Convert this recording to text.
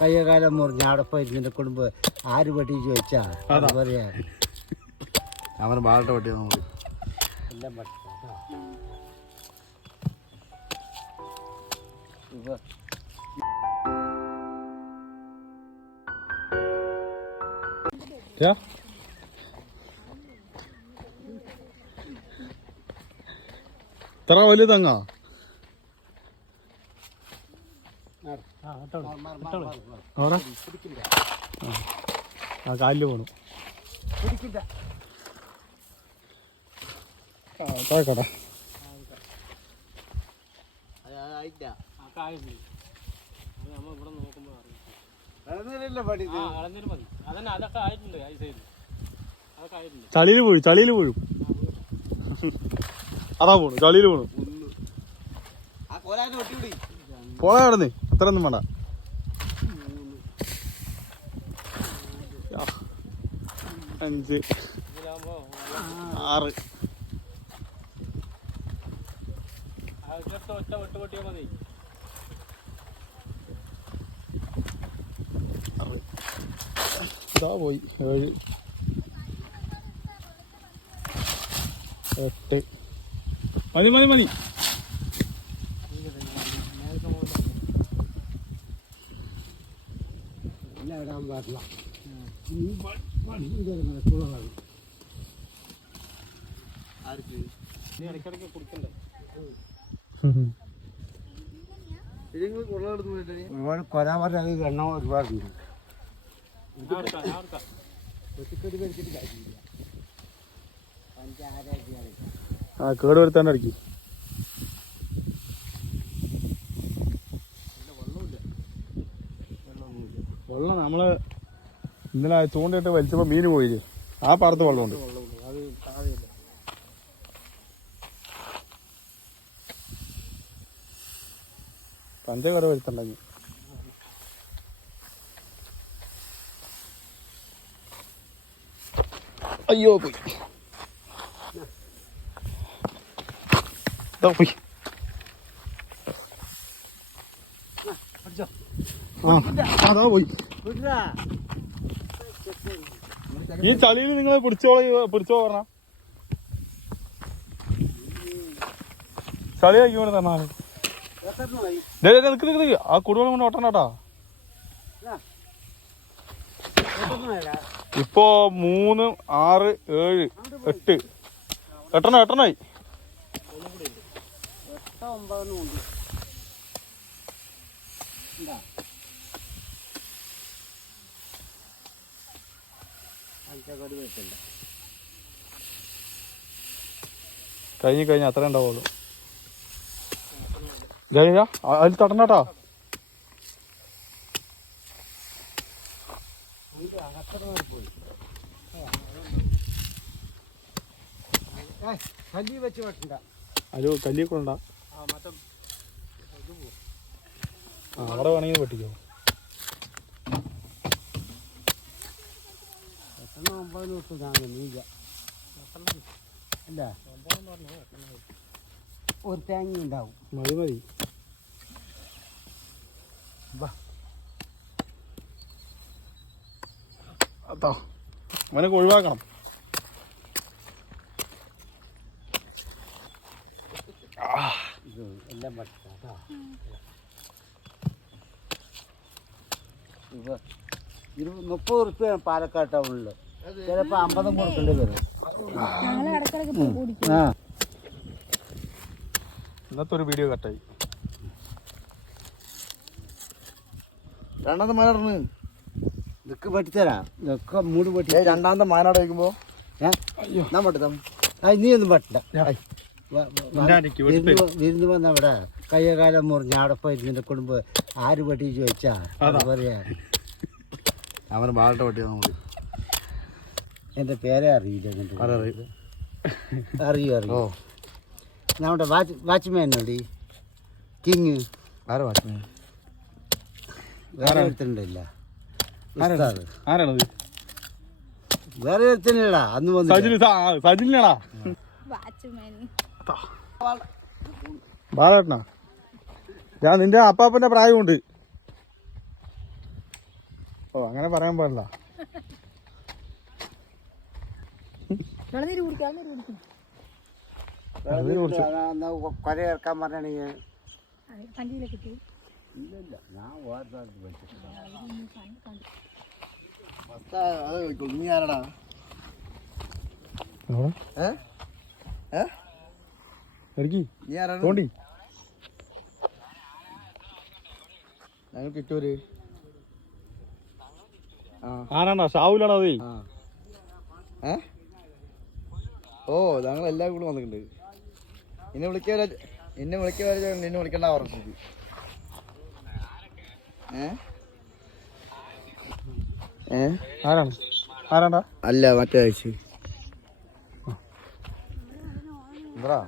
കയ്യകാലം മുറിഞ്ഞ് അവിടെ പോയി നിന്റെ കുടുംബം ആര് പട്ടി ചോദിച്ചാ പറയാ അവന് ബാലട്ട പട്ടിയാ നമുക്ക് എല്ലാം പട്ടി ഇത്ര വലിയ തെങ്ങാ ആ കാലില് പോണു കേട്ടാ ചളിയില് വീഴും അതാ പോണു ചളിയില് പോണു പോള കിടന്ന് അത്ര ഒന്നും വേണ്ട 5 6 ഇതാ പോയി 7 8 മതി ഇടാൻ പാടില്ല ഇടയ്ക്കിടയ്ക്ക് കുടിക്കണ്ടേ ഒരുപാട് കൊരാൻ പറഞ്ഞ എണ്ണം ഒരുപാടുണ്ട് ആ കേട് വരുത്താണ്ട് അടിക്കും വെള്ളം നമ്മള് ഇന്നലെ ചൂണ്ടയിട്ട് വലിച്ചപ്പോ മീന് പോയില്ലേ ആ പാടത്ത് വെള്ളമുണ്ട് പഞ്ചകര വരുത്തുണ്ടെങ്കിൽ അയ്യോ പോയി പോയി അതാ പോയി ഈ ചളിയിൽ നിങ്ങൾ പിടിച്ചോ പറഞ്ഞ ചളി ആക്കി കൊണ്ട് തന്നാല് നിക്ക് ആ കുടുവെള്ളം കൊണ്ട് ഓട്ടണട്ടാ ഇപ്പോ 3 6 7 8 8 കഴിഞ്ഞ അത്ര ഉണ്ടാവുള്ളൂ അതിൽ തട്ടണട്ടാ കല്ലി വെച്ച് വെട്ടണ്ട അല്ലോ കല്ലി കൊണ്ട അവിടെ വേണമെങ്കിൽ വെട്ടിക്കോ അല്ല ഒരു തേങ്ങ ഉണ്ടാവും മതി അതാ അവനൊക്കെ ഒഴിവാക്കണം എല്ലാം പറ്റാ 30 റുപ്യ പാലക്കാട് ടൗണില് ചിലപ്പോ 50 കൊടുക്കേണ്ടി വരും ഇന്നത്തെ ഒരു വീഡിയോ കട്ടായി രണ്ടാമത്തെ മാനാടണ് ഇതൊക്കെ പറ്റിത്തരാം ഇതൊക്കെ മൂട് പറ്റി രണ്ടാമത്തെ മാനാട് വയ്ക്കുമ്പോ ഞാൻ പറ്റും നീ ഒന്നും പറ്റില്ല വിരുന്ന് വന്ന അവിടെ കയ്യകാലം മുറിഞ്ഞ് അവിടെ പോയി നിന്റെ കുടുംബം ആര് പട്ടി ചോദിച്ചാ പറയാ അവന് ബാലട്ട പട്ടിയാ നമുക്ക് എന്റെ പേരെ അറിയില്ല അറിയോ നമ്മുടെ വാച്ച്മാനുണ്ട് കിങ് ആരാ വാച്ച്മാൻ വേറെ ഒരുത്തനുണ്ടല്ല ആരാണത് വേറെ ഒരുത്തനല്ലടാ അന്ന് വന്നു സജിനാടാ ബാലേട്ടനാ ഞാൻ നിന്റെ അപ്പാപ്പന്റെ പ്രായമുണ്ട് ഓ അങ്ങനെ പറയാൻ പാടില്ല. കൊല ഇറക്കാൻ പറഞ്ഞാണെങ്കിൽ ഇല്ലില്ല, ഞാൻ നീ ആരടാ? നീ ആരാണ്? തോണ്ടി ഞങ്ങൾ കിട്ടൂര്. ആരാണോ ഷാവൂലാണോ അതേ? ഓ ഞങ്ങൾ എല്ലാവരും കൂടെ വന്നിട്ടുണ്ട്. എന്നെ വിളിക്കാൻ നിന്നെ വിളിക്കണ്ട പറഞ്ഞു. ആരാണ്ടാ? അല്ല മറ്റേ ആഴ്ച എന്താ